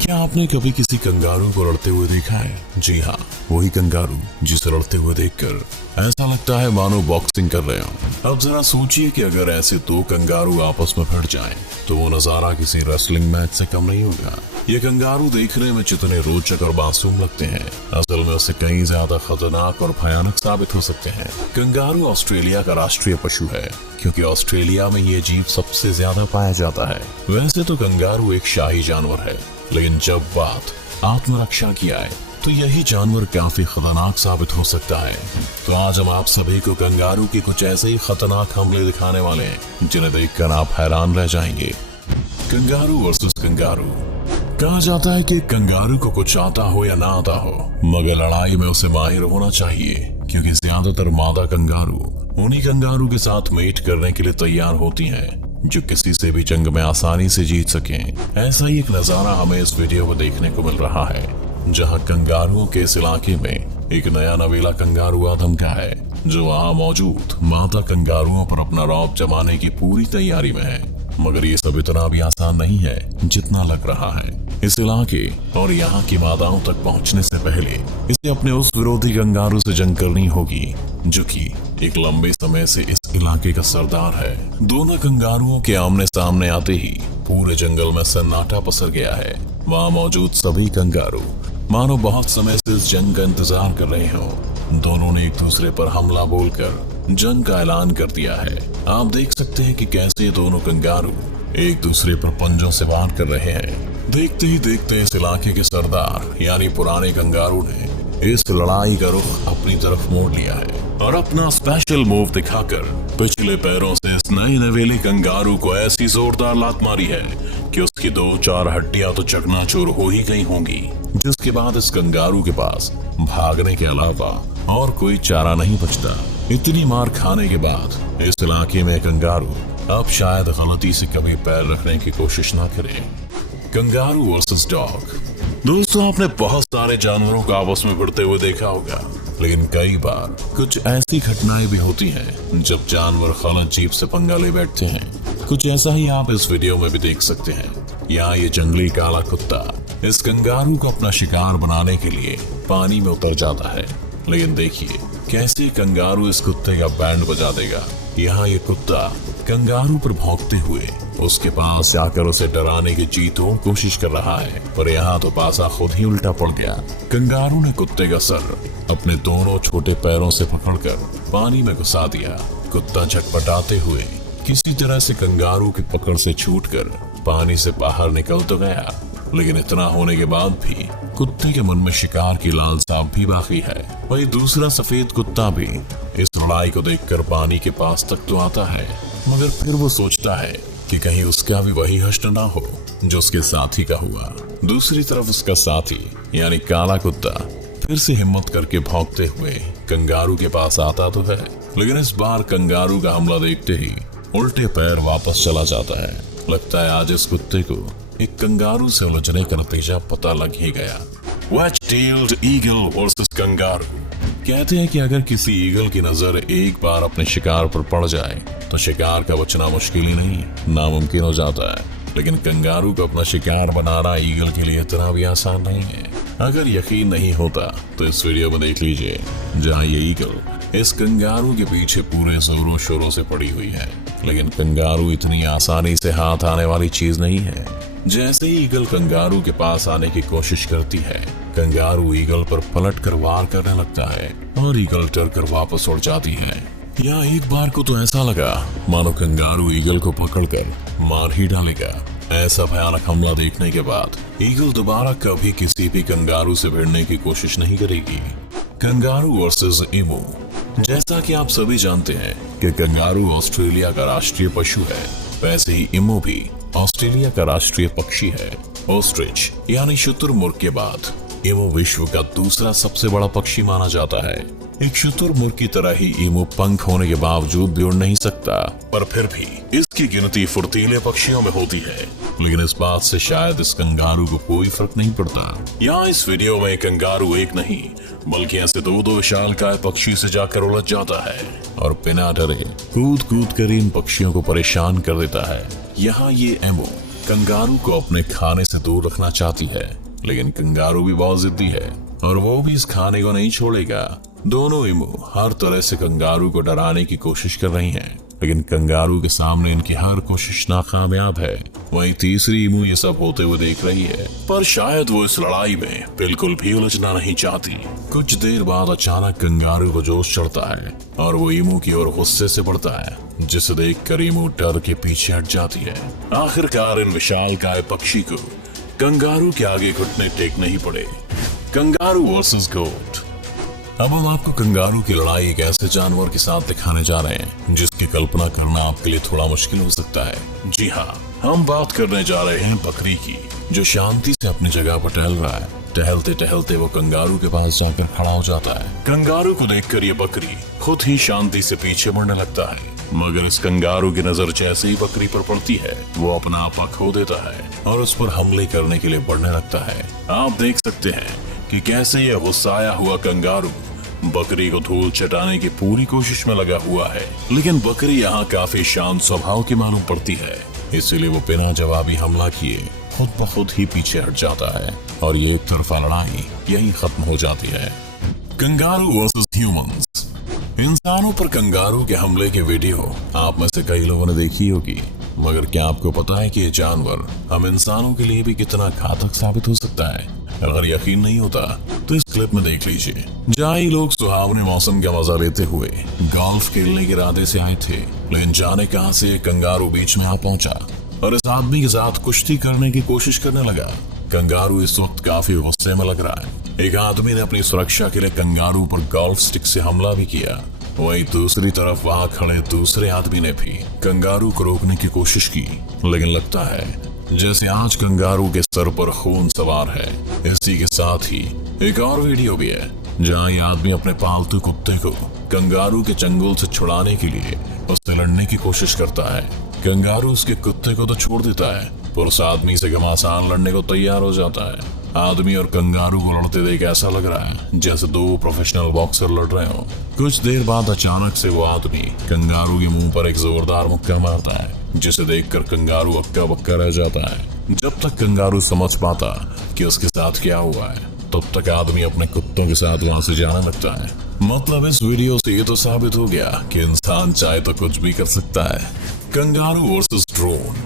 क्या आपने कभी किसी कंगारू को लड़ते हुए देखा है? जी हाँ, वही कंगारू जिसे लड़ते हुए देखकर ऐसा लगता है मानो बॉक्सिंग कर रहे हो। अब जरा सोचिए कि अगर ऐसे दो कंगारू आपस में भिड़ जाएं, तो वो नजारा किसी रेसलिंग मैच से कम नहीं होगा। ये कंगारू देखने में जितने रोचक और मासूम लगते हैं, असल में उससे कहीं ज्यादा खतरनाक और भयानक साबित हो सकते हैं। कंगारू ऑस्ट्रेलिया का राष्ट्रीय पशु है, क्योंकि ऑस्ट्रेलिया में ये जीव सबसे ज्यादा पाया जाता है। वैसे तो कंगारू एक शाही जानवर है, लेकिन जब बात आत्मरक्षा की आए तो यही जानवर काफी खतरनाक साबित हो सकता है। तो आज हम आप सभी को कंगारू के कुछ ऐसे ही खतरनाक हमले दिखाने वाले हैं, जिन्हें देखकर आप हैरान रह जाएंगे। Kangaroo versus kangaroo. कहा जाता है कि कंगारू को कुछ आता हो या ना आता हो, मगर लड़ाई में उसे माहिर होना चाहिए, क्योंकि ज्यादातर मादा कंगारू उन्हीं कंगारू के साथ मेट करने के लिए तैयार होती हैं जो किसी से भी जंग में आसानी से जीत सकें। ऐसा ही एक नजारा हमें इस वीडियो में देखने को मिल रहा है, जहां कंगारुओं के इस इलाके में एक नया नवेला कंगारू आदम का है, जो वहां मौजूद मादा कंगारुओं पर अपना रौब जमाने की पूरी तैयारी में है। मगर ये सब इतना भी आसान नहीं है जितना लग रहा है। इस इलाके और यहाँ की मादाओं तक पहुँचने से पहले इसे अपने उस विरोधी कंगारू से जंग करनी होगी, जो कि एक लंबे समय से इस इलाके का सरदार है। दोनों कंगारुओं के आमने सामने आते ही पूरे जंगल में सन्नाटा पसर गया है। वहाँ मौजूद सभी कंगारू मानो बहुत समय से इस जंग का इंतजार कर रहे हो। दोनों ने एक दूसरे पर हमला बोलकर जंग का ऐलान कर दिया है। आप देख सकते हैं कि कैसे दोनों कंगारू एक दूसरे पर पंजों से वार कर रहे हैं। देखते ही देखते इस इलाके के सरदार यानी पुराने कंगारू ने इस लड़ाई का रुख अपनी तरफ मोड़ लिया है और अपना स्पेशल मूव दिखाकर पिछले पैरों से इस नए नवेले कंगारू को ऐसी जोरदार लात मारी है कि उसकी 2-4 हड्डियां तो चकनाचूर हो ही गई होंगी। जिसके बाद इस कंगारू के पास भागने के अलावा और कोई चारा नहीं बचता। इतनी मार खाने के बाद इस इलाके में कंगारू अब शायद गलती से कभी पैर रखने की कोशिश ना करे। Kangaroo versus dog. दोस्तों, आपने बहुत सारे जानवरों को आपस में भिड़ते हुए देखा होगा, लेकिन कई बार कुछ ऐसी घटनाएं भी होती हैं जब जानवर गलत जीव से पंगा ले बैठते हैं। कुछ ऐसा ही आप इस वीडियो में भी देख सकते हैं। यहाँ ये जंगली काला कुत्ता इस कंगारू को अपना शिकार बनाने के लिए पानी में उतर जाता है, लेकिन देखिए कैसे कंगारू इस कुत्ते का बैंड बजा देगा। यहाँ ये कुत्ता कंगारू पर भौंकते हुए उसके पास जाकर उसे डराने की जीतों कोशिश कर रहा है, पर यहाँ तो पासा खुद ही उल्टा पड़ गया। कंगारू ने कुत्ते का सर अपने दोनों छोटे पैरों से पकड़कर पानी में घुसा दिया। कुत्ता झटपटाते हुए किसी तरह से कंगारू की पकड़ से छूटकर पानी से बाहर निकल तो गया, लेकिन इतना होने के बाद भी कुत्ते के मन में शिकार की लालसा भी बाकी है। वही दूसरा सफेद कुत्ता भी इस लड़ाई को देखकर पानी के पास तक तो आता है, मगर फिर वो सोचता है कि कहीं उसका भी वही हश्र ना हो जो उसके साथी का हुआ। दूसरी तरफ उसका साथी यानी काला कुत्ता फिर से हिम्मत करके भौंकते हुए कंगारू के पास आता तो है, लेकिन इस बार कंगारू का हमला देखते ही उल्टे पैर वापस चला जाता है। लगता है आज इस कुत्ते को एक कंगारू से उलझने का नतीजा पता लग ही गया। Wedge-tailed eagle versus kangaroo. कहते हैं कि अगर किसी ईगल की नजर एक बार अपने शिकार पर पड़ जाए तो शिकार का बचना मुश्किल ही नहीं, नामुमकिन हो जाता है। लेकिन कंगारू को अपना शिकार बनाना ईगल के लिए इतना भी आसान नहीं है। अगर यकीन नहीं होता तो इस वीडियो में देख लीजिए, जहाँ ये ईगल इस कंगारू के पीछे पूरे जोरों शोरों से पड़ी हुई है। लेकिन कंगारू इतनी आसानी से हाथ आने वाली चीज नहीं है। जैसे ही ईगल कंगारू के पास आने की कोशिश करती है, कंगारू ईगल पर पलट कर वार करने लगता है और ईगल डर कर वापस उड़ जाती है। या एक बार को तो ऐसा लगा मानो कंगारू ईगल को पकड़कर मार ही डालेगा। ऐसा भयानक हमला देखने के बाद ईगल दोबारा कभी किसी भी कंगारू से भिड़ने की कोशिश नहीं करेगी। Kangaroo versus emu. जैसा कि आप सभी जानते हैं कि कंगारू ऑस्ट्रेलिया का राष्ट्रीय पशु है, वैसे ही ईमू भी ऑस्ट्रेलिया का राष्ट्रीय पक्षी है। ऑस्ट्रिच यानी शुतुरमुर्ग के बाद ईमू विश्व का दूसरा सबसे बड़ा पक्षी माना जाता है। एक शुतुरमुर्ग की तरह ही ईमू पंख होने के बावजूद भी उड़ नहीं सकता, पर फिर भी इसकी गिनती फुर्तीले पक्षियों में होती है। लेकिन इस बात से शायद इस कंगारू को कोई फर्क नहीं पड़ता। यहाँ इस वीडियो में कंगारू एक नहीं बल्कि ऐसे दो विशालकाय पक्षी से जाकर उलझ जाता है और बिना डरे कूद कूद कर इन पक्षियों को परेशान कर देता है। यहाँ ये एमो कंगारू को अपने खाने से दूर रखना चाहती है, लेकिन कंगारू भी बहुत जिद्दी है और वो भी इस खाने को नहीं छोड़ेगा। दोनों ईमू हर तरह से कंगारू को डराने की कोशिश कर रही हैं, लेकिन कंगारू के सामने इनकी हर कोशिश नाकामयाब है। वहीं तीसरी ईमू ये सब होते हुए देख रही है, पर शायद वो इस लड़ाई में बिल्कुल भी उलझना नहीं चाहती। कुछ देर बाद अचानक कंगारू को जोश चढ़ता है और वो ईमू की ओर गुस्से से बढ़ता है, जिसे देखकर ईमू डर के पीछे हट जाती है। आखिरकार इन विशालकाय पक्षी को कंगारू के आगे घुटने टेकने ही पड़े। कंगारू वर्सेस गोट। अब हम आपको कंगारू की लड़ाई एक ऐसे जानवर के साथ दिखाने जा रहे हैं जिसकी कल्पना करना आपके लिए थोड़ा मुश्किल हो सकता है। जी हाँ, हम बात करने जा रहे हैं बकरी की, जो शांति से अपनी जगह पर टहल रहा है। टहलते टहलते वो कंगारू के पास जाकर खड़ा हो जाता है। कंगारू को देखकर ये बकरी खुद ही शांति से पीछे मुड़ने लगता है, मगर इस कंगारू की नजर जैसे ही बकरी पर पड़ती है, वो अपना आपा खो देता है और उस पर हमले करने के लिए बढ़ने लगता है। आप देख सकते हैं कि कैसे यह गुस्साया हुआ कंगारू बकरी को धूल चटाने की पूरी कोशिश में लगा हुआ है, लेकिन बकरी यहाँ काफी शांत स्वभाव की मालूम पड़ती है, इसलिए वो बिना जवाबी हमला किए खुद ब खुद ही पीछे हट जाता है और ये एक तरफा लड़ाई यही खत्म हो जाती है। Kangaroo versus humans. इंसानों पर कंगारू के हमले की वीडियो आप में से कई लोगों ने देखी होगी, मगर क्या आपको पता है कि ये जानवर हम इंसानों के लिए भी कितना घातक साबित हो सकता है? अगर यकीन नहीं होता तो इस क्लिप में देख लीजिए, जहाँ ये लोग सुहावने मौसम का मजा लेते हुए गोल्फ खेलने के इरादे से आए थे, लेकिन जाने कहां से एक कंगारू बीच में आ पहुंचा और इस आदमी के साथ कुश्ती करने की कोशिश करने लगा। कंगारू इस वक्त काफी गुस्से में लग रहा है। एक आदमी ने अपनी सुरक्षा के लिए कंगारू पर गोल्फ स्टिक से हमला भी किया। वहीं दूसरी तरफ वहां खड़े दूसरे आदमी ने भी कंगारू को रोकने की कोशिश की, लेकिन लगता है जैसे आज कंगारू के सर पर खून सवार है। इसी के साथ ही एक और वीडियो भी है जहां ये आदमी अपने पालतू कुत्ते को कंगारू के चंगुल से छुड़ाने के लिए उससे लड़ने की कोशिश करता है। कंगारू उसके कुत्ते को तो छोड़ देता है, पर उस आदमी से घमासान लड़ने को तैयार हो जाता है। आदमी और कंगारू को लड़ते देख ऐसा लग रहा है जैसे दो प्रोफेशनल बॉक्सर लड़ रहे हो। कुछ देर बाद अचानक से वो आदमी कंगारू के मुंह पर एक जोरदार मुक्का मारता है, जिसे देखकर कंगारू अक्का बक्का रह जाता है। जब तक कंगारू समझ पाता कि उसके साथ क्या हुआ है, तब तक आदमी अपने कुत्तों के साथ वहां से जाने लगता है। मतलब इस वीडियो से ये तो साबित हो गया कि इंसान चाहे तो कुछ भी कर सकता है। Kangaroo versus drone.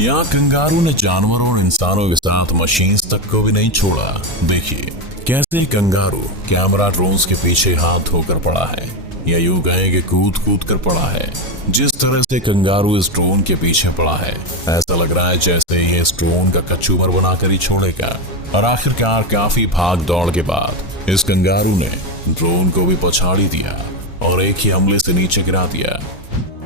यहाँ कंगारू ने जानवरों और इंसानों के साथ मशीन्स तक को भी नहीं छोड़ा। देखिए कैसे कंगारू कैमरा ड्रोन्स के पीछे हाथ धोकर पड़ा है, या यूं कहें कि कूद कूद कर पड़ा है। जिस तरह से कंगारू इस ड्रोन के पीछे पड़ा है, ऐसा लग रहा है जैसे ये इस ड्रोन का कचूमर बनाकर ही छोड़ेगा। और आखिरकार काफी भाग दौड़ के बाद इस कंगारू ने ड्रोन को भी पछाड़ी दिया और एक ही हमले से नीचे गिरा दिया।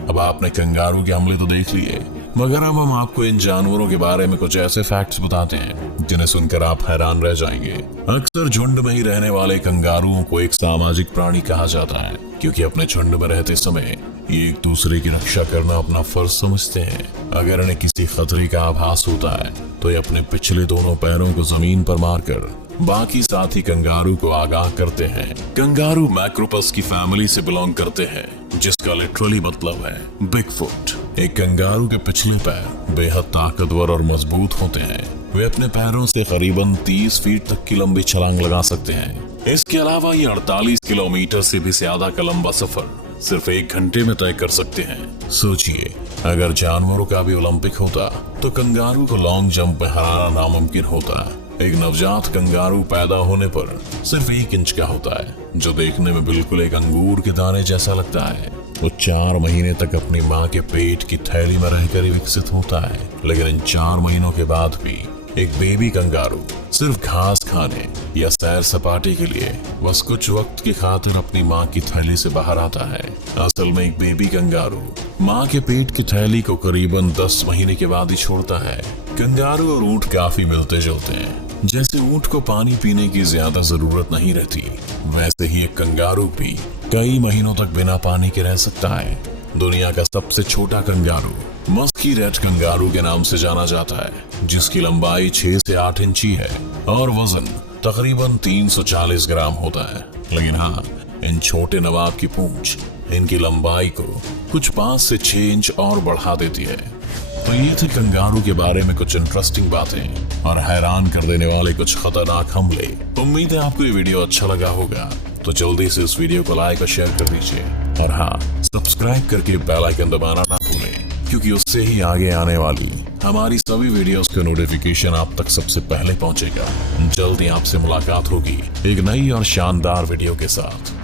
अब आपने कंगारू के हमले तो देख लिए, मगर अब हम आपको इन जानवरों के बारे में कुछ ऐसे फैक्ट्स बताते हैं जिन्हें सुनकर आप हैरान रह जाएंगे। अक्सर झुंड में ही रहने वाले कंगारुओं को एक सामाजिक प्राणी कहा जाता है, क्योंकि अपने झुंड में रहते समय ये एक दूसरे की रक्षा करना अपना फर्ज समझते हैं। अगर इन्हें किसी खतरे का आभास होता है तो ये अपने पिछले दोनों पैरों को जमीन पर मारकर बाकी साथी कंगारू को आगाह करते हैं। कंगारू मैक्रोपस की फैमिली से बिलोंग करते हैं, जिसका लिटरली मतलब है बिग फुट। एक कंगारू के पिछले पैर बेहद ताकतवर और मजबूत होते हैं। वे अपने पैरों से करीबन 30 फीट तक की लंबी छलांग लगा सकते हैं। इसके अलावा ये 48 किलोमीटर से भी ज्यादा का लंबा सफर सिर्फ 1 घंटे में तय कर सकते हैं। सोचिए, अगर जानवरों का भी ओलंपिक होता तो कंगारू को लॉन्ग जंप में हराना नामुमकिन होता। एक नवजात कंगारू पैदा होने पर सिर्फ 1 इंच का होता है, जो देखने में बिल्कुल एक अंगूर के दाने जैसा लगता है। वो 4 महीने तक अपनी माँ के पेट की थैली में रहकर ही विकसित होता है, लेकिन इन 4 महीनों के बाद भी एक बेबी कंगारू सिर्फ घास खाने या सैर सपाटे के लिए बस कुछ वक्त की खातिर अपनी माँ की थैली से बाहर आता है। असल में एक बेबी कंगारू माँ के पेट की थैली को करीबन 10 महीने के बाद ही छोड़ता है। कंगारू और ऊंट काफी मिलते जुलते हैं। जैसे ऊंट को पानी पीने की ज्यादा जरूरत नहीं रहती, वैसे ही एक कंगारू भी कई महीनों तक बिना पानी के रह सकता है। दुनिया का सबसे छोटा कंगारू मस्की रेट कंगारू के नाम से जाना जाता है, जिसकी लंबाई 6 से 8 इंची है और वजन तकरीबन 340 ग्राम होता है। लेकिन हाँ, इन छोटे नवाब की पूंछ इनकी लंबाई को कुछ 5 से 6 इंच और बढ़ा देती है। तो ये थे कंगारू के बारे में कुछ इंटरेस्टिंग बातें और हैरान कर देने वाले कुछ खतरनाक हमले। उम्मीद है आपको ये वीडियो अच्छा लगा होगा, तो जल्दी से इस वीडियो को लाइक और शेयर कर दीजिए। और हाँ, सब्सक्राइब करके बेल आइकन दबाना ना भूलें, क्योंकि उससे ही आगे आने वाली हमारी सभी वीडियोस का नोटिफिकेशन आप तक सबसे पहले पहुंचेगा। जल्दी आपसे मुलाकात होगी एक नई और शानदार वीडियो के साथ।